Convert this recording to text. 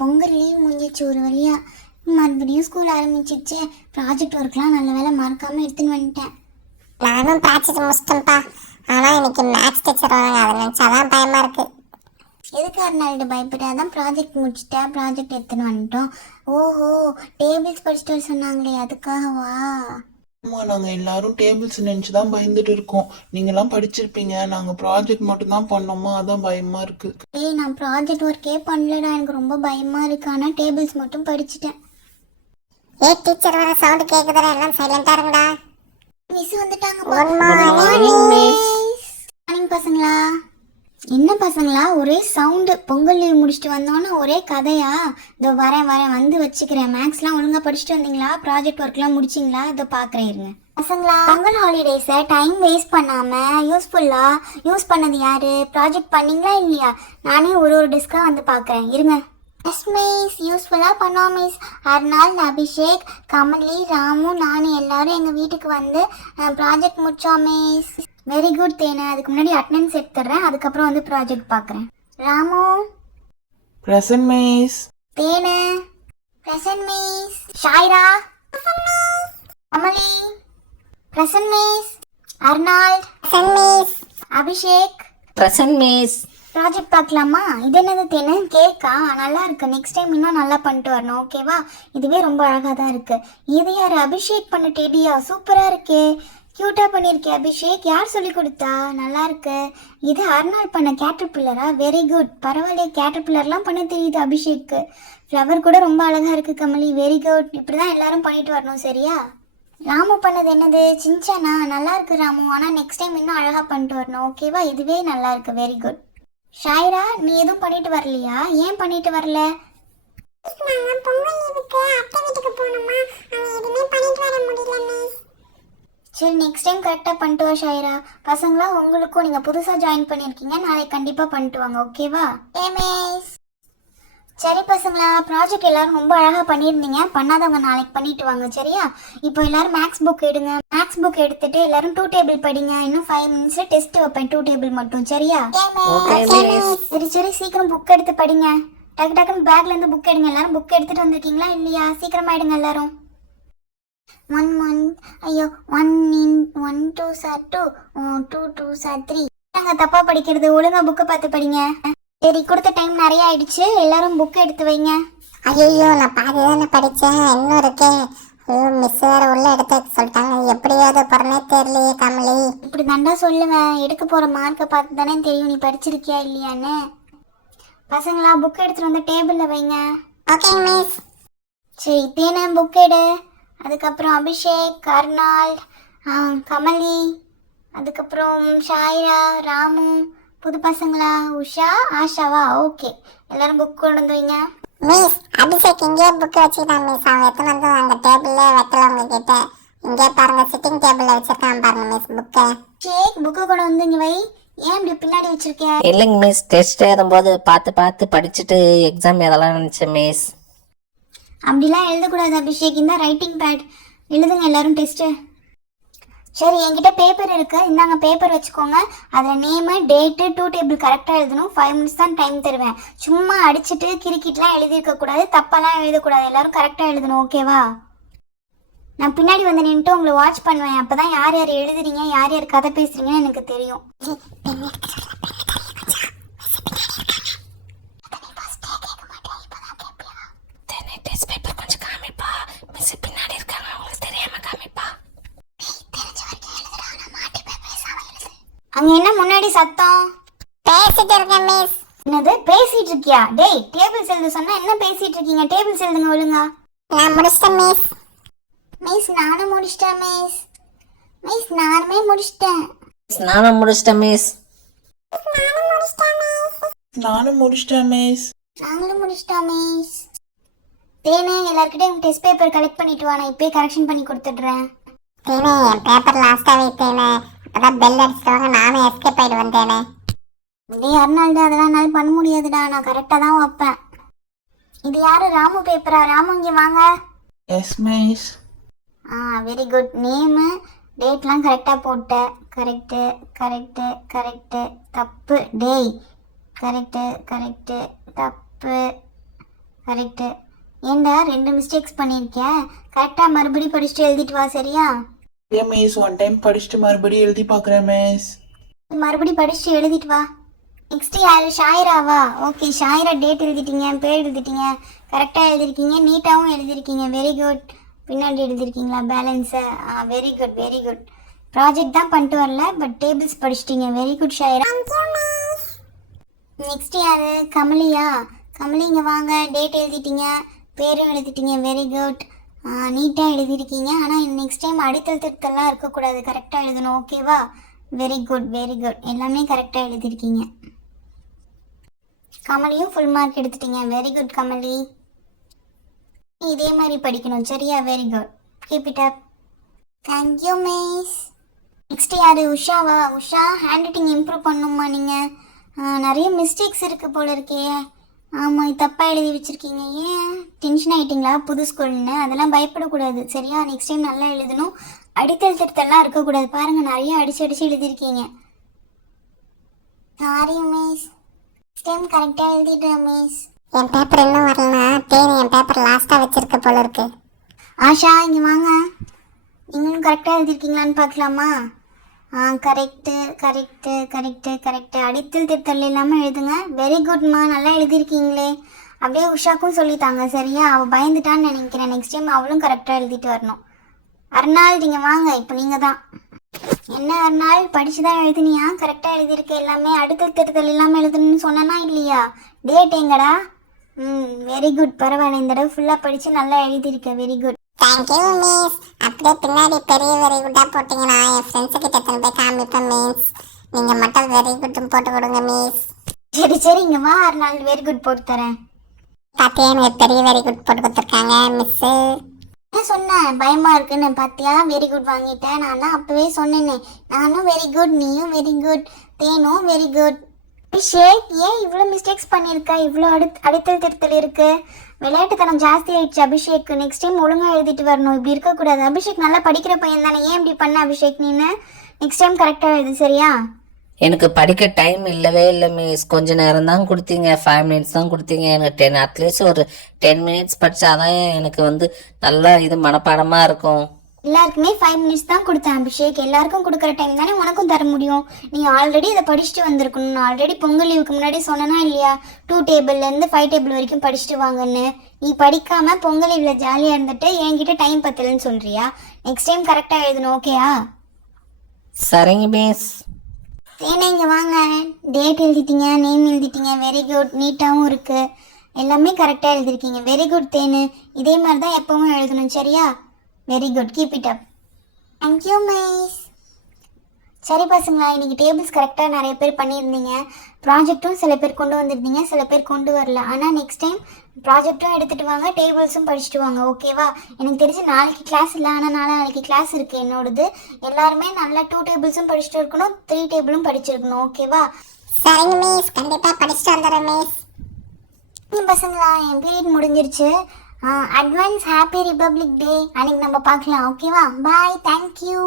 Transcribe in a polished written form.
Pongal leave முடிஞ்சிச்சு ஒரு வழியா. மறுபடியும் ஸ்கூல் ஆரம்பிச்சிச்சு. ப்ராஜெக்ட் ஒர்க்லாம் நல்ல வேலை மறக்காமல் எடுத்துன்னு வந்துட்டேன். நானும் ப்ராஜெக்ட் முடிச்சிட்டேன்ப்பா. ஆனால் இன்னைக்கு மேக்ஸ் டீச்சர் வராங்க, அதை நினச்சாதான் பயமாக இருக்கு. எதுக்கு அருணாள்கிட்ட பயப்படாதான் ப்ராஜெக்ட் முடிச்சுட்டா, ப்ராஜெக்ட் எடுத்துன்னு வந்துட்டோம். ஓஹோ, டேபிள்ஸ் படிச்சுட்டு வர சொன்னாங்களே அதுக்காகவா? ஆமா, நாங்க எல்லாரும் டேபிள்ஸ் நினைச்சு தான் பயந்துட்டு இருக்கோம். நீங்க எல்லாம் படிச்சிருப்பீங்க, நாங்க ப்ராஜெக்ட் மட்டும் தான் பண்ணோமா, அதான் பயமா இருக்கு. ஏய், நான் ப்ராஜெக்ட் ஒர்க்கே பண்ணலடா, எனக்கு ரொம்ப பயமா இருக்கு. ஆனால் டேபிள்ஸ் மட்டும் படிச்சுட்டேன். டீச்சர் வர சவுண்ட் கேக்குதுடா, எல்லாம் சைலண்டா இருங்கடா. மிஸ் வந்துட்டாங்க. Good morning, miss. மார்னிங் பசங்களா. என்ன பசங்களா ஒரே சவுண்டு? பொங்கல் லீவ் முடிச்சுட்டு வந்தோன்னு ஒரே கதையா? இதோ வரேன் வந்து வச்சுக்கிறேன். மேக்ஸ்லாம் ஒழுங்கா படிச்சுட்டு வந்தீங்களா? ப்ராஜெக்ட் ஒர்க்லாம் முடிச்சிங்களா? இதோ பார்க்குறேன் இருங்க. பசங்களா, பொங்கல் ஹாலிடேஸை டைம் வேஸ்ட் பண்ணாமல் யூஸ்ஃபுல்லாக யூஸ் பண்ணது யாரு? ப்ராஜெக்ட் பண்ணீங்களா இல்லையா? நானே ஒரு டிஸ்காக வந்து பார்க்குறேன் இருங்க. எஸ் மிஸ், யூஸ்ஃபுல்லாக பண்ணோம் மிஸ். அருணாள், அபிஷேக், கமலி, ராமு, நான் எல்லாரும் எங்கள் வீட்டுக்கு வந்து ப்ராஜெக்ட் முடித்தோம் மிஸ். வெரி குட் தேனே. அதுக்கு முன்னாடி அட்டெண்டன்ஸ் எடுத்துடுறேன், அதுக்கப்புறம் வந்து ப்ராஜெக்ட் பார்க்குறேன். Ramu present miss. Thene present miss. Shaira Kamali present miss. Arunal miss. Abhishek present miss. Project பார்க்கலாமா? இது என்னது தேனு? கேக்கா? நல்லா இருக்கு. நெக்ஸ்ட் டைம் இன்னும் நல்லா பண்ணிட்டு வரணும், ஓகேவா? இதுவே ரொம்ப அழகாக தான் இருக்கு. இது யார்? அபிஷேக் பண்ண டெடியா? சூப்பராக இருக்கே, க்யூட்டாக பண்ணியிருக்கே அபிஷேக். யார் சொல்லி கொடுத்தா? நல்லா இருக்கு. இது அருணாள் பண்ண கேட்டர்பில்லரா? வெரி குட், பரவாயில்லையே. கேட்டர்பில்லர்லாம் பண்ண தெரியுது அபிஷேக்கு. ஃப்ளவர் கூட ரொம்ப அழகாக இருக்குது கமலி. Very good. இப்படி தான் எல்லாரும் பண்ணிட்டு வரணும், சரியா? ராமு பண்ணது என்னது? சின்சானா? நல்லா இருக்கு ராமு, ஆனால் நெக்ஸ்ட் டைம் இன்னும் அழகாக பண்ணிட்டு வரணும், ஓகேவா? இதுவே நல்லா இருக்கு. Very good. ஷாயிரா, நீ எதுவும் பண்ணிட்டு வரலையா? ஏன் பண்ணிட்டு வரல? சரி, நெக்ஸ்ட் டைம் கரெக்டாக பண்ணிட்டு வா ஷாயிரா. பசங்களா, உங்களுக்கும் நீங்கள் புதுசாக ஜாயின் பண்ணியிருக்கீங்க, நாளைக்கு கண்டிப்பாக பண்ணிட்டு வாங்க, ஓகேவா? சரி பசங்களா, ப்ராஜெக்ட் எல்லாரும் ரொம்ப அழகாக பண்ணியிருந்தீங்க. பண்ணாதவங்க நாளைக்கு பண்ணிட்டு வாங்க, சரியா? இப்போ எல்லாரும் மேக்ஸ் புக் எடுங்க. மேக்ஸ் புக் எடுத்துட்டு எல்லாரும் 2 டேபிள் படிங்க. இன்னும் 5 மினிட்ஸ்ல டெஸ்ட் வைப்பேன், 2 டேபிள் மட்டும், சரியா? சரி, சீக்கிரம் புக் எடுத்து படிங்க. டக்குன்னு பேக்ல இருந்து புக் எடுங்க. எல்லாரும் புக் எடுத்துட்டு வந்திருக்கீங்களா இல்லையா? சீக்கிரமா எடுங்க எல்லாரும். 1 2 சார் 2 2 2 சார் 3. நாங்க தப்பா படிக்கிறது, ஒழுங்கா புக்கை பார்த்து படிங்க. சரி, கொடுத்த டைம் நிறைய ஆயிடுச்சு, எல்லாரும் புக் எடுத்து வைங்க. ஐயோ, நான் பாதி தானே படித்தேன், இன்னும் இருக்கேன். ஐயோ, மிஸ் வேறு உள்ள எடுத்து சொல்லிட்டாங்க. எப்படியாவது போகிறனே தெரியலையே கமலி. இப்படி தாண்டா சொல்லுவேன், எடுக்க போகிற மார்க்கை பார்த்து தானே தெரியும் நீ படிச்சிருக்கியா இல்லையான்னு. பசங்களா, புக் எடுத்துட்டு வந்து டேபிளில் வைங்க. Okay miss. சரி, தேனை புக் எடு. அதுக்கப்புறம் அபிஷேக், அருணாள், கமலி, அதுக்கப்புறம் ஷாயிரா, ராமு, புது பசங்களா, உஷா, ஆஷாவா? ஓகே, எல்லாரும் புக் கொண்டு வந்து வைங்க. மிஸ், அபிஷேக் இங்கேயே புக் வச்சுக்கிட்டான் மிஸ். அவன் எத்தனை வந்து அந்த டேபிள்ல வைக்கல உங்ககிட்ட. இங்கே பாருங்க, சிட்டிங் டேபிள்ல வச்சிருக்கான் பாருங்க மிஸ் புக்கை. ஷேக், புக்கை கொண்டு வந்து இங்கே வை. ஏன் இப்படி பின்னாடி வச்சிருக்க? இல்லைங்க மிஸ், டெஸ்ட் எழுதும்போது பார்த்து படிச்சுட்டு எக்ஸாம் எதெல்லாம் நினச்சேன் மிஸ். அப்படிலாம் எழுதக்கூடாது அபிஷேக். இந்த ரைட்டிங் பேட் எழுதுங்க எல்லாரும் டெஸ்ட்டு. சரி, என்கிட்ட பேப்பர் இருக்கு, இந்தாங்க பேப்பர் வச்சுக்கோங்க. அதில் நேமு, டேட்டு, 2 டேபிள் கரெக்டாக எழுதணும். 5 மினிட்ஸ் தான் டைம் தருவேன். சும்மா அடிச்சுட்டு கிரிக்கிட்லாம் எழுதியிருக்கக்கூடாது, தப்பெல்லாம் எழுதக்கூடாது. எல்லாரும் கரெக்டாக எழுதணும், ஓகேவா? நான் பின்னாடி வந்து நின்றுட்டு உங்களை வாட்ச் பண்ணுவேன். அப்போ தான் யார் யார் எழுதுறீங்க, யார் யார் கதை பேசுறீங்கன்னு எனக்கு தெரியும். டெஸ்ட் பேப்பர் கொஞ்சம் காமிப்பா. மிஸ் பின்னாடி இருக்காங்க, அவங்களுக்கு தெரியாம காமிப்பா. அங்க என்ன முன்னாடி சத்தம்? பேசிட்டு இருக்கேன் மிஸ். என்னது பேசிட்டு இருக்கியா? டேய், டேபிள்ஸ் எழுத சொன்னா என்ன பேசிட்டு இருக்கீங்க? டேபிள்ஸ் எழுதுங்க ஒழுங்கா. நான் முடிச்சிட்டேன் மிஸ். மிஸ், நானும் முடிச்சிட்டேன் மிஸ். மிஸ், நானுமே முடிச்சிட்டேன். நானும் முடிச்சிட்டேன் மிஸ். நானும் முடிச்சிட்டேன் மிஸ். நாங்களும் முடிச்சிட்டோம் மிஸ். தேனே, எல்லாருக்கிட்டையும் டெஸ்ட் பேப்பர் கலெக்ட் பண்ணிட்டு வா, நான் இப்போயே கரெக்ஷன் பண்ணி கொடுத்துட்றேன். தேனே, என் பேப்பர் லாஸ்ட்டாக வைத்தேனே, அப்போதான் பெல் அடிச்சிட்டாங்க, நானும் எஸ்கேப் ஆகிட்டு வந்தேனே. டேய் அருணாள்டா, அதெல்லாம் என்னால் பண்ண முடியாதுடா, நான் கரெக்டாக தான் வைப்பேன். இது யாரு? ராமு பேப்பரா? ராமு இங்கே வாங்க. Yes miss. Very good. Name, டேட்லாம் கரெக்டாக போட்ட. கரெக்டு. தப்பு. டேய், கரெக்டு, தப்பு. கரெக்டு. ஏண்டா 2 மிஸ்டேக்ஸ் பண்ணியிருக்கேன், கரெக்டாக மறுபடியும் படிச்சுட்டு எழுதிட்டு வா சரியா? ஏ மிஸ், ஒன் டைம் படிச்சுட்டு மறுபடியும் எழுதி பார்க்குறேன் மிஸ். மறுபடியும் படிச்சுட்டு எழுதிட்டு வா. நெக்ஸ்ட் யாரு? ஷாயிராவா? ஓகே, ஷாயிரா டேட் எழுதிட்டீங்க, பேர் எழுதிட்டீங்க, கரெக்டாக எழுதிருக்கீங்க, நீட்டாகவும் எழுதிருக்கீங்க. Very good. பின்னாடி எழுதிருக்கீங்களா பேலன்ஸை? Very good very good. Project தான் பண்ணிட்டு வரல, பட் டேபிள்ஸ் படிச்சிட்டீங்க. Very good Shaira. நெக்ஸ்ட் யாரு? கமலியா? கமலி இங்கே வாங்க. டேட் எழுதிட்டீங்க, பேரும் எழுதிட்டீங்க. Very good. நீட்டாக எழுதியிருக்கீங்க. ஆனால் நெக்ஸ்ட் டைம் அடித்தல் திருத்தெல்லாம் இருக்கக்கூடாது, கரெக்டாக எழுதணும். ஓகேவா? Very good very good. எல்லாமே கரெக்டாக எழுதியிருக்கீங்க. கமலியும் ஃபுல் மார்க் எடுத்துட்டீங்க. Very good Kamali. இதே மாதிரி படிக்கணும் சரியா? Very good. Keep it up. Thank you miss. Next யாரு? உஷாவா? உஷா, ஹேண்ட் ரைட்டிங் இம்ப்ரூவ் பண்ணுமா நீங்கள்? நிறைய மிஸ்டேக்ஸ் இருக்குது போல இருக்கே. ஆமாம், தப்பாக எழுதி வச்சுருக்கீங்க. ஏன் டென்ஷன் ஆகிட்டிங்களா? புது ஸ்கூல்னு அதெல்லாம் பயப்படக்கூடாது சரியா? நெக்ஸ்ட் டைம் நல்லா எழுதணும். அடித்தல் திருத்தெல்லாம் இருக்கக்கூடாது. பாருங்கள், நிறைய அடித்து எழுதியிருக்கீங்க. Sorry miss. நெக்ஸ்ட் டைம் கரெக்டாக எழுதிடுறேன் மிஸ். என் பேப்பர் இன்னும் வரலனா தேனி என் பேப்பர் லாஸ்ட்டாக வச்சிருக்க போல இருக்கு. ஆஷா இங்கே வாங்க. நீங்களும் கரெக்டாக எழுதியிருக்கீங்களான்னு பார்க்கலாமா? Correct correct correct correct. அடித்தல் திருத்தல் இல்லாமல் எழுதுங்க. வெரி குட்மா, நல்லா எழுதியிருக்கீங்களே. அப்படியே உஷாக்கும் சொல்லித்தாங்க சரியா? அவள் பயந்துட்டான்னு நினைக்கிறேன். நெக்ஸ்ட் டைம் அவளும் கரெக்டாக எழுதிட்டு வரணும். அர்னால் நீங்கள் வாங்க. இப்போ நீங்கள் தான். என்ன அர்னால், படிச்சு தான் எழுதுனியா? கரெக்டாக எழுதியிருக்க எல்லாமே. அடித்தல் திருத்தல் இல்லாமல் எழுதணும்னு சொன்னா இல்லையா? டேட் எங்கடா? Very good. பரவாயில்ல, இந்த தடவை ஃபுல்லாக படித்து நல்லா எழுதியிருக்க. Very good. Thank you miss. அப்படியே பின்னாடி பெரிய வெரி குட்டாக போட்டிங்கன்னா என் ஃப்ரெண்ட்ஸு கிட்ட எத்தனை போய் காமிப்பேன் மிஸ். நீங்கள் மட்டும் வெரி குட்டும் போட்டு கொடுங்க மிஸ். சரி இங்கே வா அர்னால், வெரி குட் போட்டு தரேன். பார்த்தியா, எனக்கு பெரிய வெரி குட் போட்டு கொடுத்துருக்காங்க மிஸ்ஸு. என்ன சொன்னேன் பயமாக இருக்குன்னு? பார்த்தியா, வெரி குட் வாங்கிட்டேன். நான் தான் அப்போவே சொன்னேனே. நானும் வெரி குட், நீயும் வெரி குட், தேனும் வெரி குட். அபிஷேக், ஏன் இவ்வளோ மிஸ்டேக்ஸ் பண்ணியிருக்க? இவ்வளோ அடித்தல் திருத்தல் இருக்கு. விளையாட்டுத்தனம் ஜாஸ்தி ஆயிடுச்சு அபிஷேக். நெக்ஸ்ட் டைம் ஒழுங்காக எழுதிட்டு வரணும். இப்படி இருக்கக்கூடாது. அபிஷேக் நல்லா படிக்கிற பையன் தானே, ஏன் இப்படி பண்ண அபிஷேக்? நீனு நெக்ஸ்ட் டைம் கரெக்டாக எழுது சரியா? எனக்கு படிக்க டைம் இல்லவே இல்லை மிஸ். கொஞ்ச நேரம் தான் கொடுத்தீங்க, 5 மினிட்ஸ் தான் கொடுத்தீங்க. எனக்கு அட்லீஸ்ட் ஒரு 10 மினிட்ஸ் படித்தாதான் எனக்கு நல்லா இது மனப்பாடமாக இருக்கும். எல்லாருக்குமே 5 மினிட்ஸ் தான் கொடுத்தேன் அபிஷேக். எல்லாருக்கும் கொடுக்குற டைம் தானே உனக்கும் தர முடியும். நீ ஆல்ரெடி இதை படிச்சுட்டு வந்திருக்கணும். நான் ஆல்ரெடி பொங்கல் லீவுக்கு முன்னாடி சொன்னனா இல்லையா? 2 டேபிள்லேருந்து 5 டேபிள் வரைக்கும் படிச்சுட்டு வாங்கன்னு. நீ படிக்காமல் பொங்கல் லீவில் ஜாலியாக இருந்துட்டு என்கிட்ட டைம் பத்தலன்னு சொல்கிறியா? நெக்ஸ்ட் டைம் கரெக்டாக எழுதணும். ஓகேயா? சரிங்க மிஸ். ஏன்னா இங்கே வாங்க. டேட் எழுதிட்டீங்க, நேம் எழுதிட்டீங்க. Very good. நீட்டாகவும் இருக்குது. எல்லாமே கரெக்டாக எழுதிருக்கீங்க. வெரி குட் தேனு. இதே மாதிரி தான் எப்பவும் எழுதணும் சரியா? Very good. Keep it up. Thank you miss. சரி பசங்களா, இன்றைக்கி டேபிள்ஸ் கரெக்டாக நிறைய பேர் பண்ணியிருந்தீங்க. ப்ராஜெக்ட்டும் சில பேர் கொண்டு வந்திருந்தீங்க, சில பேர் கொண்டு வரல. ஆனால் நெக்ஸ்ட் டைம் ப்ராஜெக்ட்டும் எடுத்துகிட்டு வாங்க, டேபிள்ஸும் படிச்சுட்டு வாங்க. ஓகேவா? எனக்கு தெரிஞ்சு நாளைக்கு கிளாஸ் இல்லை, ஆனால் நாளைக்கு கிளாஸ் இருக்குது என்னோடது. எல்லாருமே நல்லா 2 டேபிள்ஸும் படிச்சுட்டு இருக்கணும், 3 டேபிளும் படிச்சிருக்கணும். ஓகேவா? சரிங்க மிஸ், கண்டிப்பாக படிச்சுட்டு வந்துடுறேன் மிஸ். பசங்களா, என் பீரியட் முடிஞ்சிருச்சு. அட்வான்ஸ் ஹாப்பி ரிபப்ளிக் டே. அன்னைக்கு நம்ம பார்க்கலாம். ஓகேவா? பாய். தேங்க்யூ.